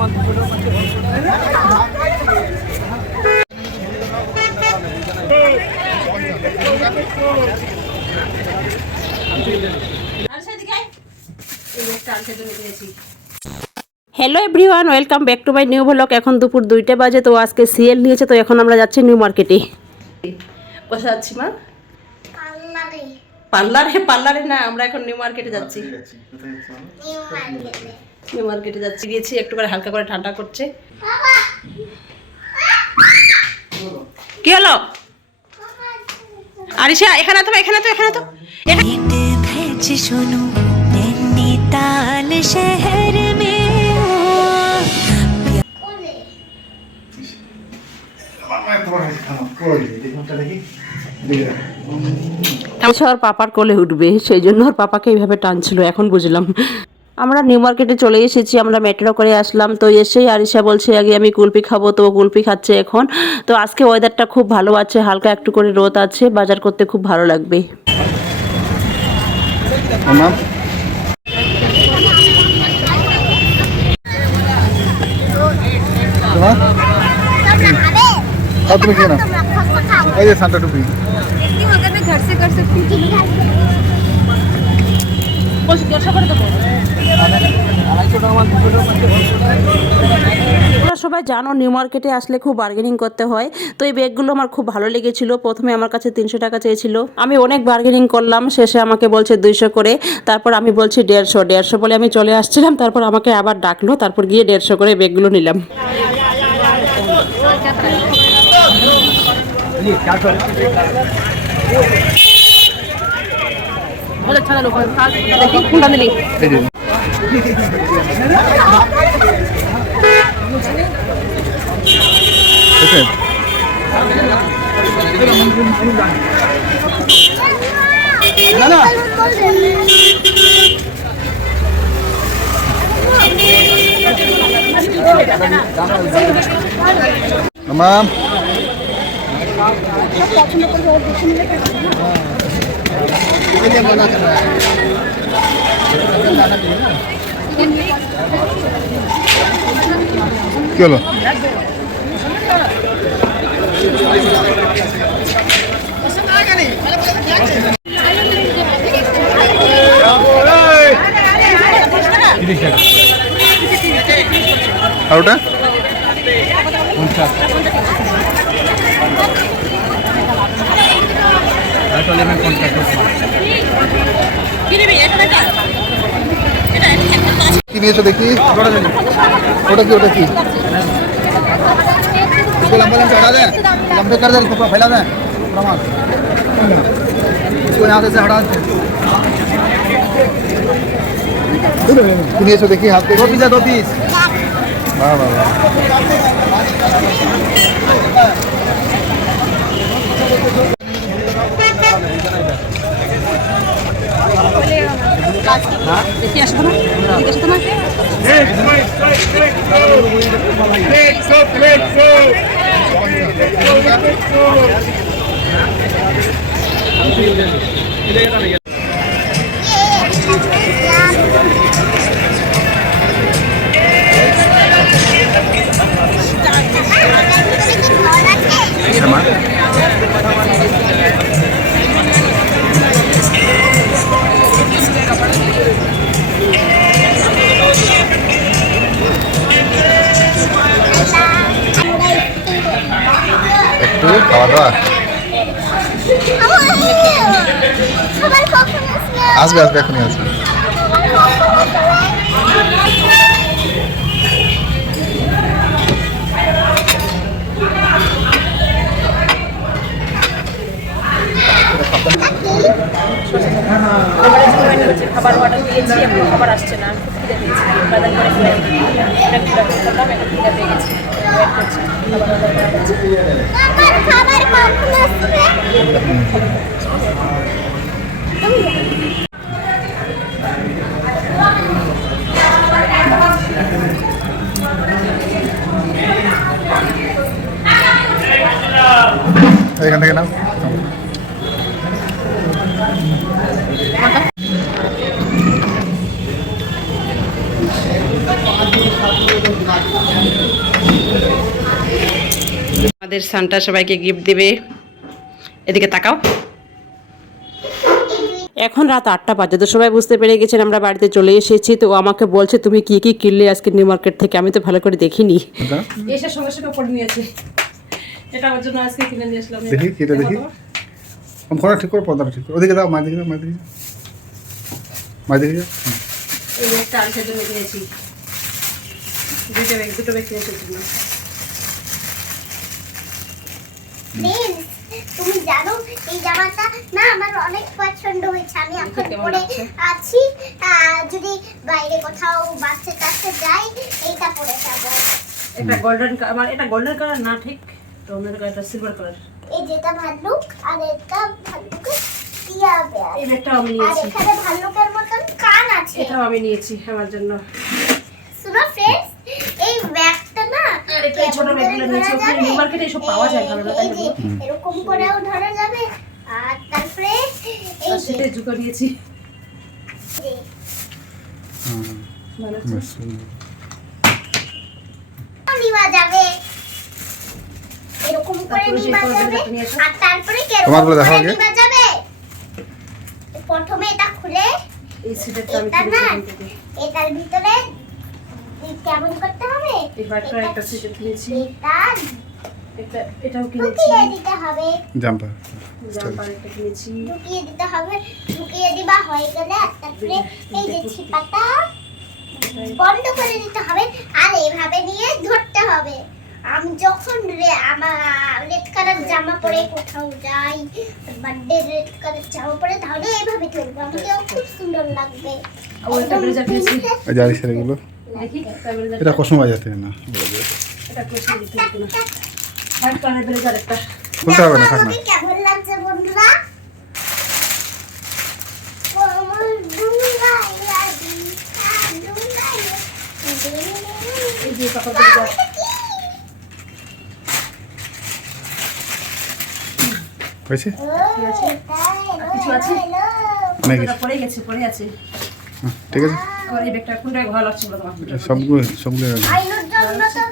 Hello everyone, welcome back to my new blog. এখন দুপুর 2টা বাজে। তো আজকে সিএল নিয়েছে, তো এখন আমরা যাচ্ছি নিউ মার্কেটে। বসে যাচ্ছি মা পার্লারে না, আমরা এখন নিউ মার্কেটে যাচ্ছি। নিউ মার্কেটে যাচ্ছি, দিয়েছি একটু করে হালকা করে ঠান্ডা করছে। কি হলো আরিশা? এখানে তো सुनो नैनीताल शहर में ওর পাপার কোলে উঠবে, সেই জন্য ওর পাপাকে এইভাবে টানছিল। এখন বুঝলাম। আমরা নিউ মার্কেটে চলে এসেছি, আমরা মেট্রো করে আসলাম। তো এসেই আরিশা বলছে আগে আমি কুলফি খাবো, তো কুলফি খাচ্ছে এখন। তো আজকে ওয়েদারটা খুব ভালো আছে, হালকা একটু করে রোদ আছে, বাজার করতে খুব ভালো লাগবে। তুমি খেয়ে নাও, এই যে সান্তা টুপি। তোমরা সবাই জানো নিউ মার্কেটে আসলে খুব বার্গেনিং করতে হয়। তো এই ব্যাগগুলো আমার খুব ভালো লেগেছিল। প্রথমে আমার কাছে 300 টাকা চেয়েছিল, আমি অনেক বার্গেনিং করলাম, শেষে আমাকে বলছে 200 করে। তারপর আমি বলছি 150 বলে আমি চলে আসছিলাম। তারপর আমাকে আবার ডাকলো, তারপর গিয়ে 150 করে ব্যাগগুলো নিলাম। মাম কি হলো? আর ওটা কি নিয়েছো দেখি? ওটা কি इसको लंबे लंबे हटा दें, लंबे कर दें, इसको फैला दें, इसको यहाँ से हटा दें। देखिए हाथ पे 2 पीस है, 2 पीस। वाह वाह वाह। খাওয়া দাওয়া আসবে এখনই আসবে। খাবার অর্ডার দিয়েছি, এখন খাবার আসছে না। খিদে পেয়েছি, বাজার করে খেয়ে করলাম, এখন খিদে পেয়ে গেছি। ওয়েট করছি খাবার কখন আসবে। এখান থেকে নাও। আমাদের সান্টা সবাইকে গিফট দেবে। এদিকে তাকাও। এখন রাত 8টা বাজে, তো সবাই বুঝতে পেরে গেছেন আমরা বাড়িতে চলে এসেছি। তো ও আমাকে বলছে তুমি কি কি কিনলে আজকে নিউ মার্কেট থেকে, আমি তো ভালো করে দেখিনি। এসে সঙ্গে সঙ্গে পড়ে নিয়েছে, এটা আমার জন্য আজকে কিনে নিয়ে আসলাম। দেখি এটা দেখি, ফোনটা ঠিক করে, পর্দাটা ঠিক করে, ওদিকে দাও, মায়ের দিকে দাও, মায়ের দিকে দাও, মায়ের দিকে দাও। এই একটা আনসার জন্য কিনেছি, দুটো ব্যাগ কিনেছি জন্য। তুমি জানো এই জামাটা না আমার অনেক পছন্দ হয়েছে, আমি এখন কেমন পরে লাগছে? আছি। যদি বাইরে কোথাও বাচ্চা কাছে যাই এইটা পরে যাব। এটা গোল্ডেন, আমার এটা গোল্ডেন কালার না, ঠিক তো অন্য কালারটা সিলভার কালার। এই যেটা ভাল্লুক আর এটা ভাল্লুকের টিয়া বেয়ার, এই ব্যাগটাও আমি আর নিয়েছি, এখানে ভাল্লুকের মতন কান আছে। এটাও আমি নিয়েছি আমার জন্য। শুনো ফ্রেন্ডস, এই ব্যাগটা না এটা ছোট ব্যাগগুলো নিয়েছি, ওখানে নিউ মার্কেটে এসব পাওয়া যায় ভালো না, তাই এই যে না? এরকম করেও ধরা যাবে। আর তারপরে এই আর যে সেটাই জুতো নিয়েছি, হুম, ভালো আছে। বেশ সুন্দর। নিবা যাবে, এরকম করে তারপরে যে নিবা কোনো যাবে। ব্যাগটা নিয়ে আসো। আর তারপরে তোমার গুলো কেরকম দেখাও করে আগে। নিবা যাবে, প্রথমে এটা খুলে এই সেটটা আমি এটা কিনেছি না এখান থেকে। এটার ভিতরে কেমন করতে হবে, এই বাটার একটা সেট কিনেছি, এটা এটাও কিনেছি, ঢুকিয়ে দিতে হবে, জাম্পার জাম্পার একটা কিনেছি। ঢুকিয়ে দিতে হবে। ঢুকিয়ে দিবা হয়ে গেলে তারপরে এই যে ছিপাটা বন্ধ করে দিতে হবে, আর এইভাবে নিয়ে ধরতে হবে। আমি যখন আমার রেড কালার জামা পরে কোথাও যাই, বার্থডে রেড কালার জামা পরে, তাহলে এইভাবে ধরবো, আমাকে খুব সুন্দর লাগবে। ও একটা ব্লেজার কিনেছি, এই জারি সেরেগুলো, দেখি একটা ব্লেজার, এটা কসমা বাজাতে না, এটা কোথায় দিতে হবে না, হোয়াইট কালার ব্লেজার একটা। খুলতে হবে না, থাক না। আমাকে কেমন লাগছে বন্ধুরা? আমার ডুঙ্গাই লাগি, ডুঙ্গাই এই যে কাপড় ব্লেজার, হয়েছে? কিছু আছে? অনেক এটা পড়ে গেছে, পড়ে আছে। হ্যাঁ, ঠিক আছে, আমার এই ব্যাগটা কোনটা ভালো লাগছে বলো তোমার? সবগুলো সবগুলো আইনোর জন্য তো